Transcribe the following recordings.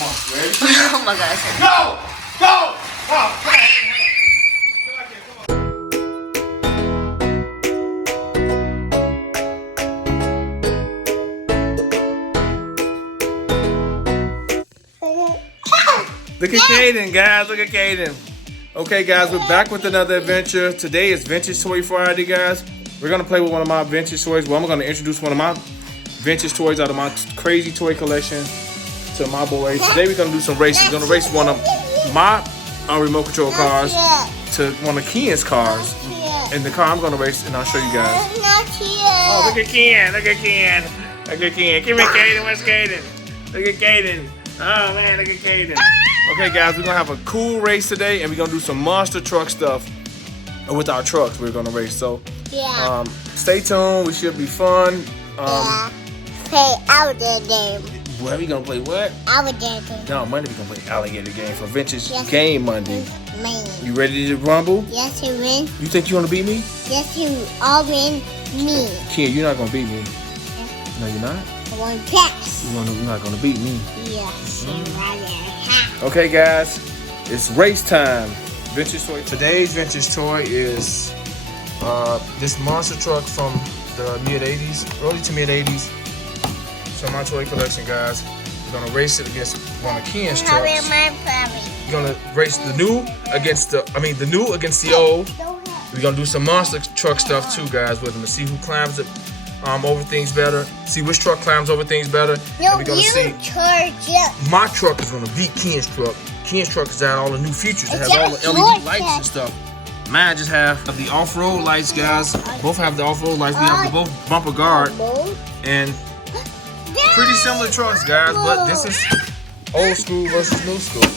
Ready? Oh my gosh. Go! Go! Oh, come on. Come back here, come on. Look at Caden, guys. Look at Caden. Okay, guys, we're back with another adventure. Today is Vintage Toy Friday, guys. We're going to play with one of my vintage toys. Well, I'm going to introduce one of my vintage toys out of my crazy toy collection to my boys. Today we're going to do some racing. We're going to race one of my remote control cars to one of Kian's cars. And the car I'm going to race, and I'll show you guys. Oh, look at Kian. Look at Kian. Look at Kian. Give me Caden. Where's Caden? Look at Caden. Oh, man, look at Caden. Okay, guys, we're going to have a cool race today, and we're going to do some monster truck stuff with our trucks we're going to race. So, stay tuned. We should be fun. Play alligator game. What are we gonna play? What? Alligator game. No, Monday we gonna play alligator game for Vintage Game Monday. Man. You ready to rumble? Yes, you win. You think you wanna beat me? Yes, you all win me. Kia, you're not gonna beat me. No, you're not. I want packs. You're not gonna beat me. Yes, Okay, guys, it's race time. Vintage toy. Today's vintage toy is this monster truck from the mid '80s, early to mid '80s. So my toy collection, guys. We're gonna race it against one of Kian's trucks. We're gonna race the new against the new against the old. We're gonna do some monster truck stuff too, guys, with them to see who climbs it over things better. See which truck climbs over things better. No, and we're gonna see. My truck is gonna beat Kian's truck. Kian's truck has got all the new features. It has all the LED lights and stuff. Mine just have the off-road lights, guys. Both have the off-road lights. We have the both bumper guard and pretty similar trucks, guys. But this is old school versus new school.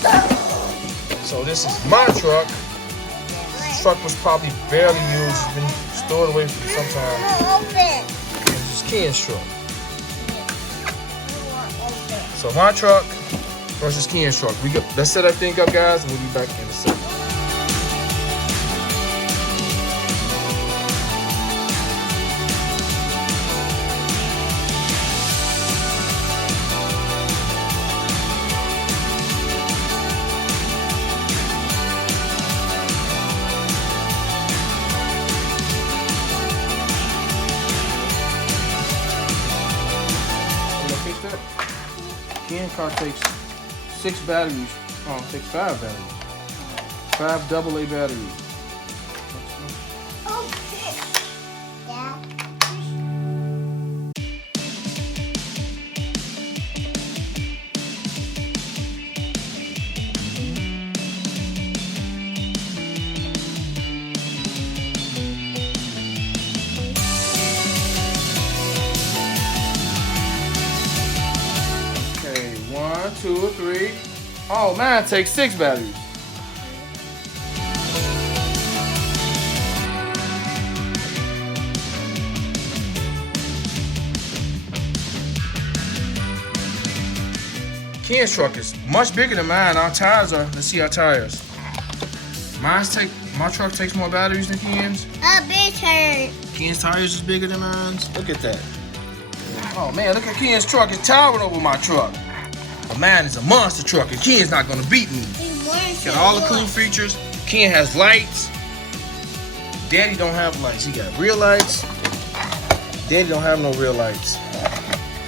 So this is my truck. This truck was probably barely used. It's been stored away for some time. This is Kian's truck. So my truck versus Kian's truck. Let's set everything up, guys, and we'll be back in a second. Kian car takes 6 batteries. Oh, it takes 5 batteries. 5 AA batteries. Okay, 1, 2, 3. Oh, man, it takes 6 batteries. Kian's truck is much bigger than mine. Our tires are. Let's see our tires. My truck takes more batteries than Kian's. A big turn. Kian's tires is bigger than mine's. Look at that. Oh man, look at Kian's truck. It's towering over my truck. But mine is a monster truck, and Kian's not gonna beat me. Got all the cool features. Kian has lights. Daddy don't have lights. He got real lights. Daddy don't have no real lights.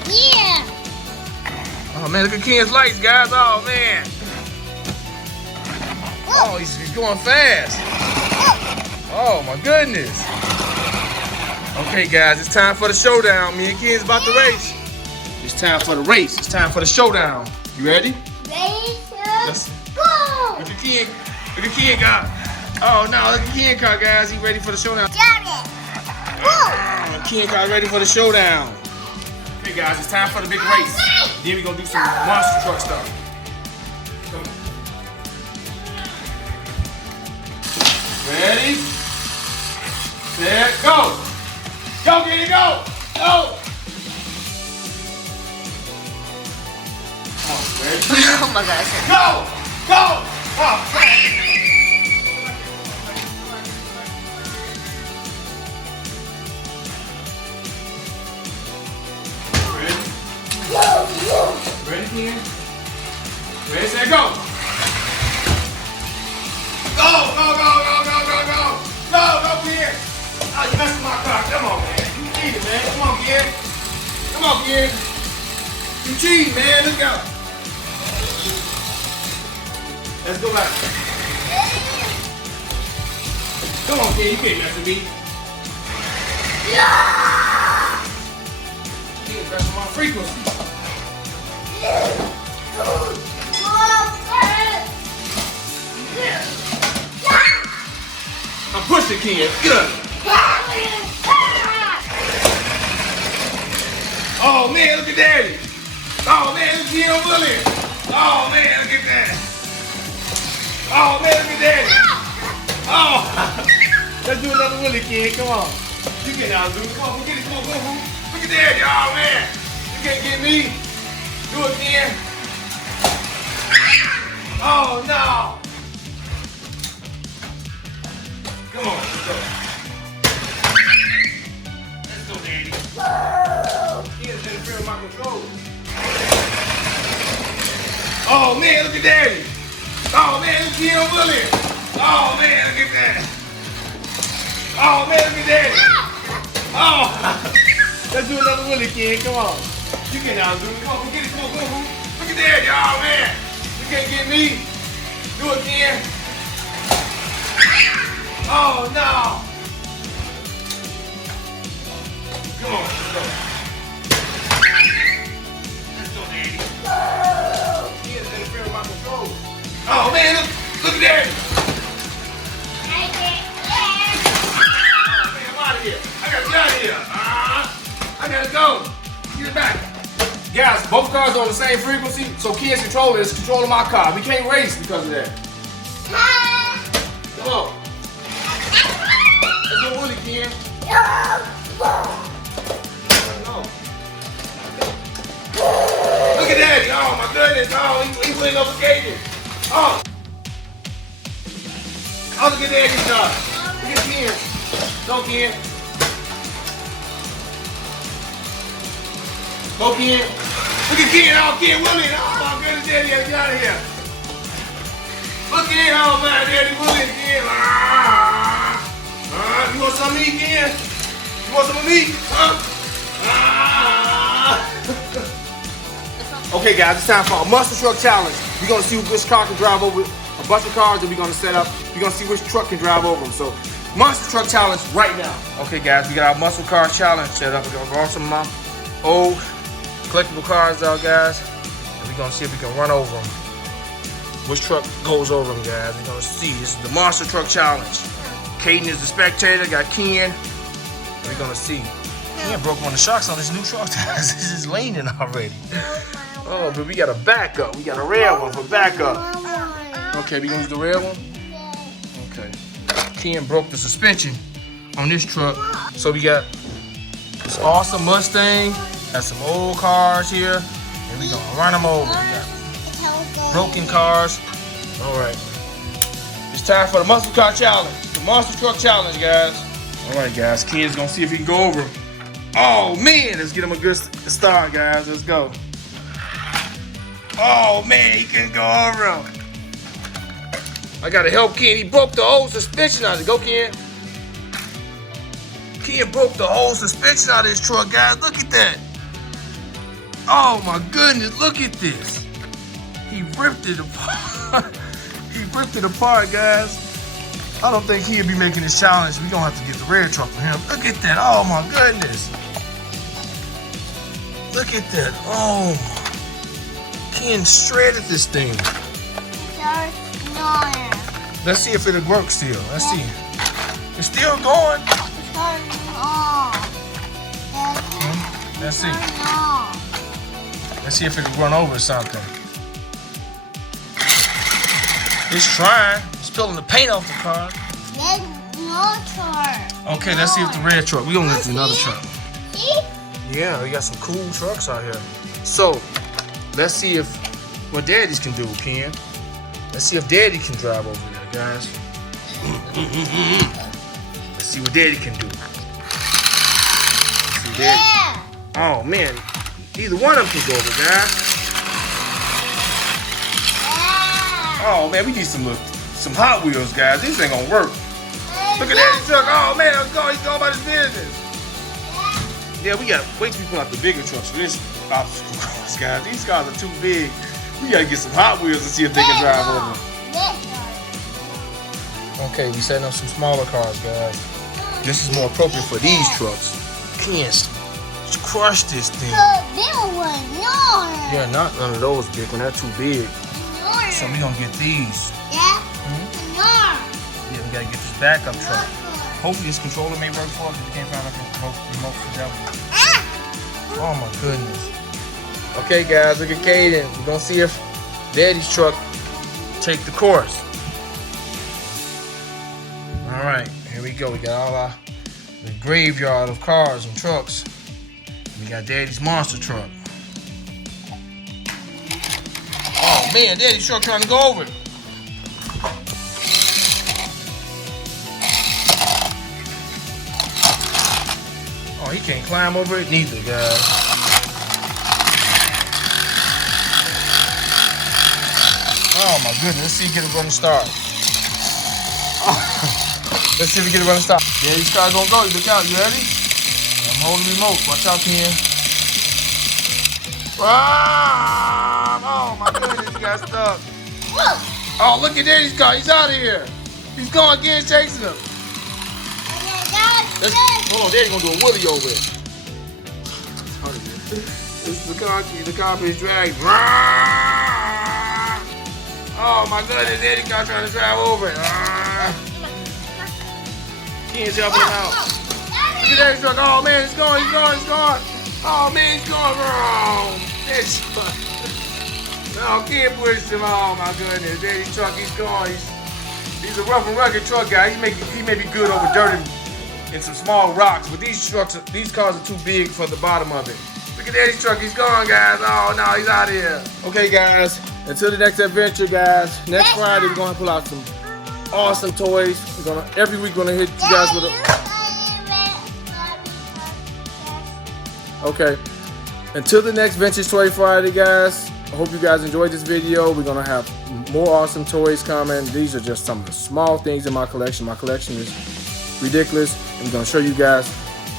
Yeah. Oh man, look at Kian's lights, guys. Oh man. Oh, he's going fast. Oh my goodness. Okay, guys, it's time for the showdown. Me and Kian's about to race. It's time for the race. It's time for the showdown. You ready? Ready Let's to go. Look at Kian. Look at Kian car. Oh no, look at Kian car, guys. He ready for the showdown. Got it. Oh, Kian car ready for the showdown. Okay, guys, it's time for the big race. Then we gonna do some monster truck stuff. Come on. Ready? Set, go! Go, get it, go! Go! Oh, ready? Oh my gosh. Go! Go! Oh, ready? Ready, Ken? Ready, set, go. Go, go, go, go, go, go, go. Go, go, kid. Oh, you messed with my car. Come on, man. You cheating, man. Come on, kid. Come on, kid. You cheating, man. Let's go. Let's go back. Come on, kid. You can't mess with me. You ain't messing with my frequency. I'm pushing, kid. Get up. Oh man, look at daddy. Oh man, look at Gino Williams. Oh man, look at that. Oh man, look at daddy. Oh, let's do another Willie, kid. Come on. You get down, dude. Come on, get it. Come on, come on. Look at daddy. Oh man, you can't get me. Do it again. Oh no. Come on, let's go. Let's go, daddy. He has interfered with my control. Oh man, look at daddy. Oh man, look at Gino Williams. Oh man, look at that. Oh man, look at daddy. Oh, let's do another Willie, kid. Come on. You get down, dude. Come on, go get it. Come on, come on. Look at daddy. Oh man, you can't get me. Do it again. Oh no. Come on, let's go. Let's go, daddy. He has interfered with my control. Oh man, look at daddy. Oh man, I'm out of here. I gotta get out of here. I gotta go. Get it back. Guys, both cars are on the same frequency, so Kid's controller is controlling my car. We can't race because of that. Come on. Let's go, Willie, Kid. Look at daddy. Oh my goodness. Oh, he went over skating. Oh. Oh, look at daddy's job. Look at Ken. Go, Ken. Go, Ken. Look at Ken. Oh, Ken Willie. Oh my goodness, daddy. Get out of here. Look at oh man, daddy Willie again. You want some of me again? You want some of me? Huh? Okay guys, it's time for a monster truck challenge. We're gonna see which car can drive over a bunch of cars that we're gonna set up. We're gonna see which truck can drive over them. So, monster truck challenge right now. Okay guys, we got our muscle car challenge set up. We're gonna borrow some of my old collectible cars out, guys. And we're gonna see if we can run over them. Which truck goes over them, guys? We're gonna see. This is the monster truck challenge. Caden is the spectator, got Ken. We're gonna see. Ken broke one of the shocks on this new truck. This is leaning already. Oh, but we got a backup. We got a red one for backup. Okay, we gonna use the red one? Okay. Ken broke the suspension on this truck. So we got this awesome Mustang. Got some old cars here. And we gonna run them over. We got broken cars. All right. It's time for the muscle car challenge. The monster truck challenge, guys. All right, guys. Ken's gonna see if he can go over. Oh man, let's get him a good start, guys. Let's go. Oh man, he can go over him. I gotta help Ken. He broke the whole suspension out of it. Go, Ken. Ken broke the whole suspension out of his truck, guys. Look at that. Oh my goodness, look at this. He ripped it apart. He ripped it apart, guys. I don't think he'll be making this challenge. We're gonna have to get the red truck for him. Look at that. Oh my goodness. Look at that. Oh. Ken shredded this thing. Let's see if it'll work still. Let's see. It's still going. Let's see. Let's see if it can run over something. It's trying. It's peeling the paint off the car. Okay, let's see if the red truck. We're gonna let do another truck. Yeah, we got some cool trucks out here. So, let's see if what Daddy's can do, Ken. Let's see if Daddy can drive over there, guys. Let's see what Daddy can do. Let's see Daddy. Oh man, either one of them can go over, guys. Oh man, we need some Hot Wheels, guys. This ain't gonna work. Look at Daddy's truck. Oh man, he's going about his business. Yeah, we gotta wait till we pull out the bigger trucks for this obstacle course, guys. These cars are too big. We gotta get some Hot Wheels and see if they can drive over. Okay, we setting up some smaller cars, guys. This is more appropriate for these trucks. Can't crush this thing. The big one, no. Yeah, not none of those big ones. They're too big. So we gonna get these. Yeah. No. Yeah, we gotta get this backup truck. Hopefully this controller may work for us if we can't find a remote for that one. Oh my goodness. Okay guys, look at Caden. We're gonna see if Daddy's truck take the course. Alright, here we go. We got all the graveyard of cars and trucks. We got Daddy's monster truck. Oh man, Daddy's truck trying to go over it. Oh, he can't climb over it neither, guys. Oh my goodness, let's see if we get it running start. Oh. Let's see if we get it running start. Yeah, these cars gonna go. Look out, you ready? I'm holding the remote. Watch out, Ken. Oh my goodness, he got stuck. Oh, look at Daddy's car. He's out of here. He's going again, chasing him. Hold on, Daddy's gonna do a wheelie over it. This is the concrete drag. Oh my goodness, Daddy's car trying to drive over it. Ken's helping him out. Look at Daddy's truck. Oh man, it's going. Oh man, it's going wrong. Daddy's truck. No, Ken pushed him. Oh my goodness, Daddy's truck, he's going. He's a rough and rugged truck guy. He may be good over dirt and some small rocks, but these cars are too big for the bottom of it. Look at Daddy's truck, he's gone, guys. Oh no, he's out of here. Okay, guys, until the next adventure, guys. Next Friday, we're gonna pull out some awesome toys. Every week, we're gonna hit you guys with a. Okay. Until the next Vintage Toy Friday, guys. I hope you guys enjoyed this video. We're gonna have more awesome toys coming. These are just some of the small things in my collection. My collection is ridiculous. I'm gonna show you guys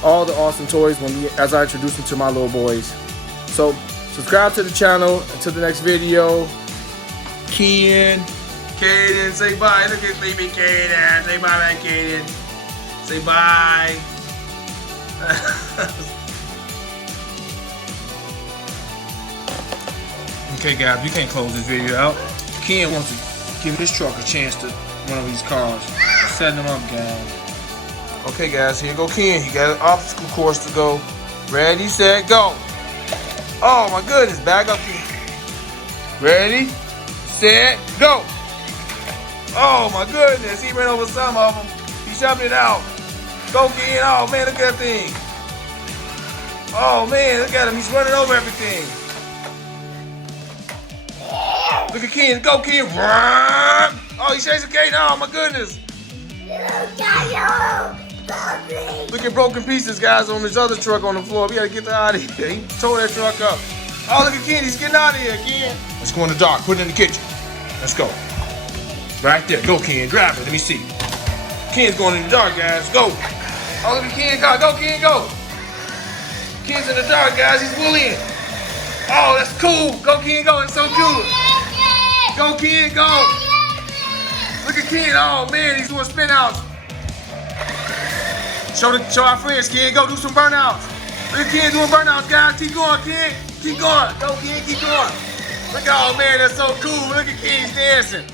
all the awesome toys as I introduce them to my little boys. So subscribe to the channel. Until the next video. Caden, say bye. Look at baby Caden. Say bye, man, Caden. Say bye. Okay, guys, we can't close this video out. Ken wants to give his truck a chance to one of these cars. Setting them up, guys. Okay, guys, here go Ken. He got an obstacle course to go. Ready, set, go. Oh, my goodness. Back up, Ken. Ready, set, go. Oh, my goodness. He ran over some of them. He shoved it out. Go, Ken. Oh, man, look at that thing. Oh, man, look at him. He's running over everything. Look at Ken. Go, Ken. Oh, he's chasing Kate. Oh, my goodness. Look at broken pieces, guys, on his other truck on the floor. We gotta get that out of here. He tore that truck up. Oh, look at Ken. He's getting out of here, Ken. Let's go in the dark. Put it in the kitchen. Let's go. Right there. Go, Ken. Grab it. Let me see. Ken's going in the dark, guys. Go. Oh, look at Ken. Go, Ken. Go. Ken's in the dark, guys. He's bullying. Oh, that's cool. Go, Ken. Go. It's so cool. Go, Ken. Go. Look at Ken. Oh, man. He's doing spin outs. Show our friends, Ken. Go do some burnouts. Look at Ken doing burnouts, guys. Keep going, Ken. Keep going. Go, Ken. Keep going. Look, oh, man. That's so cool. Look at Ken. He's dancing.